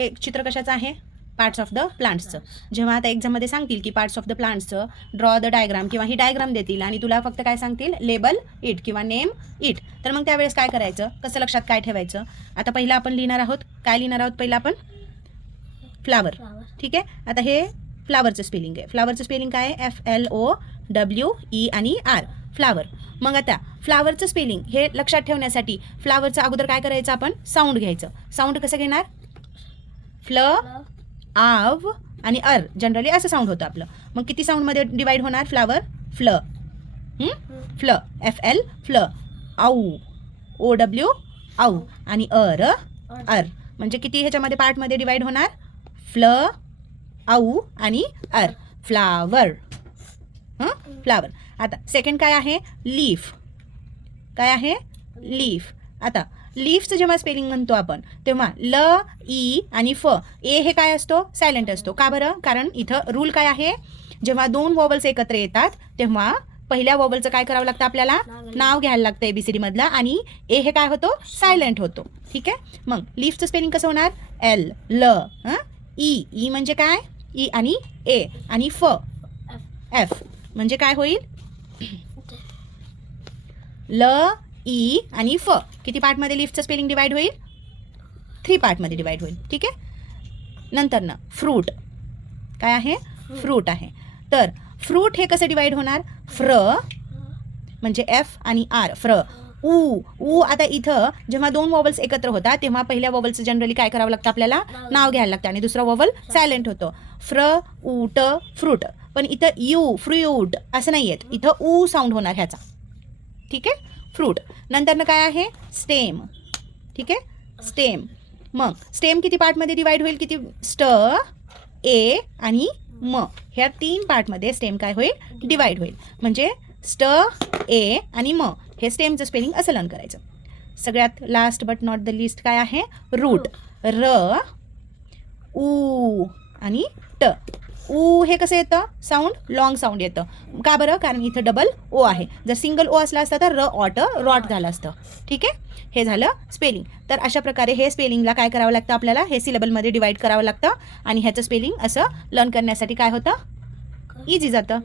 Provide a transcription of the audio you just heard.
एक चित्र कशाचं आहे? पार्ट्स ऑफ द प्लांट्सचं. जेव्हा आता एक्झाममध्ये सांगतील की पार्ट्स ऑफ द प्लांट्सचं ड्रॉ द डायग्राम किंवा ही डायग्राम देतील आणि तुला फक्त काय सांगतील, लेबल इट किंवा नेम इट, तर मग त्यावेळेस काय करायचं, कसं लक्षात काय ठेवायचं? आता पहिला आपण लिहिणार आहोत, काय लिहिणार आहोत पहिला आपण? फ्लावर. ठीक आहे. आता हे फ्लावरचं स्पेलिंग आहे. फ्लावरचं स्पेलिंग काय आहे? FLOWE आणि R, फ्लावर. मग आता फ्लावरचं स्पेलिंग हे लक्षात ठेवण्यासाठी फ्लावरचं अगोदर काय करायचं, आपण साऊंड घ्यायचं. साऊंड कसं घेणार? फ्ल, आव आणि अर, जनरली असं साऊंड होतं आपलं. मग किती साऊंडमध्ये डिवाइड होणार फ्लावर? फ्ल, फ्ल, FL फ्ल, आऊ, OW आऊ आणि अर अर. म्हणजे किती ह्याच्यामध्ये पार्टमध्ये डिवाइड होणार? फ्ल, आऊ आणि अर, फ्लावर. फ्लावर. आता सेकंड काय आहे? लीफ. काय आहे? लीफ. आता लीफचं जेव्हा स्पेलिंग म्हणतो आपण तेव्हा ल, ई आणि फ, ए हे काय असतो? सायलेंट असतो. का बरं? कारण इथं रूल काय आहे, जेव्हा दोन वॉवल्स एकत्र येतात तेव्हा पहिल्या वॉवलचं काय करावं लागतं आपल्याला? नाव घ्यायला लागतं ABCD मधला, आणि ए हे काय होतो? सायलेंट होतो. ठीक आहे. मग लीफचं स्पेलिंग कसं होणार? L, ल, ई, ई म्हणजे काय? ई आणि ए आणि फ, F म्हणजे काय होईल? ल, ई आणि फ. किती पार्टमध्ये लीफचं स्पेलिंग डिवाइड होईल? 3 पार्टमध्ये डिवाइड होईल. ठीक आहे. नंतर ना फ्रूट. काय आहे? फ्रूट आहे. तर फ्रूट हे कसं डिवाइड होणार? फ्र म्हणजे F आणि R, फ्र. ऊ. आता इथं जेव्हा दोन वॉवल्स एकत्र होतात तेव्हा पहिल्या वॉवलचं जनरली काय करावं लागतं आपल्याला? नाव घ्यायला लागतं आणि दुसरं वॉवल सायलेंट होतं. फ्र, ऊट, फ्रूट. पण इथं यू, फ्रूट असं नाही येत, इथं ऊ साऊंड होणार ह्याचा. ठीक आहे. फ्रूट. नंतर काय आहे? स्टेम. ठीक आहे. स्टेम. मग स्टेम किती पार्टमध्ये डिवाइड होईल? किती? स्ट, ए आणि म, ह्या 3 पार्टमध्ये स्टेम काय होईल? डिवाइड होईल. म्हणजे स्ट, ए आणि म हे स्टेमचं स्पेलिंग असं लर्न करायचं. सगळ्यात last but not the list काय आहे? रूट. र, ऊ आणि ट. ऊ हे कसं येतं? साऊंड लॉंग साऊंड येतं. का बरं? कारण इथं डबल ओ आहे. जर सिंगल ओ असला असता तर रॉट झालं असतं. ठीक आहे. हे झालं स्पेलिंग. तर अशा प्रकारे हे स्पेलिंगला काय करावं लागतं आपल्याला? हे सिलेबलमध्ये डिवाइड करावं लागतं आणि ह्याचं स्पेलिंग असं लर्न करण्यासाठी काय होतं? इझी जातं.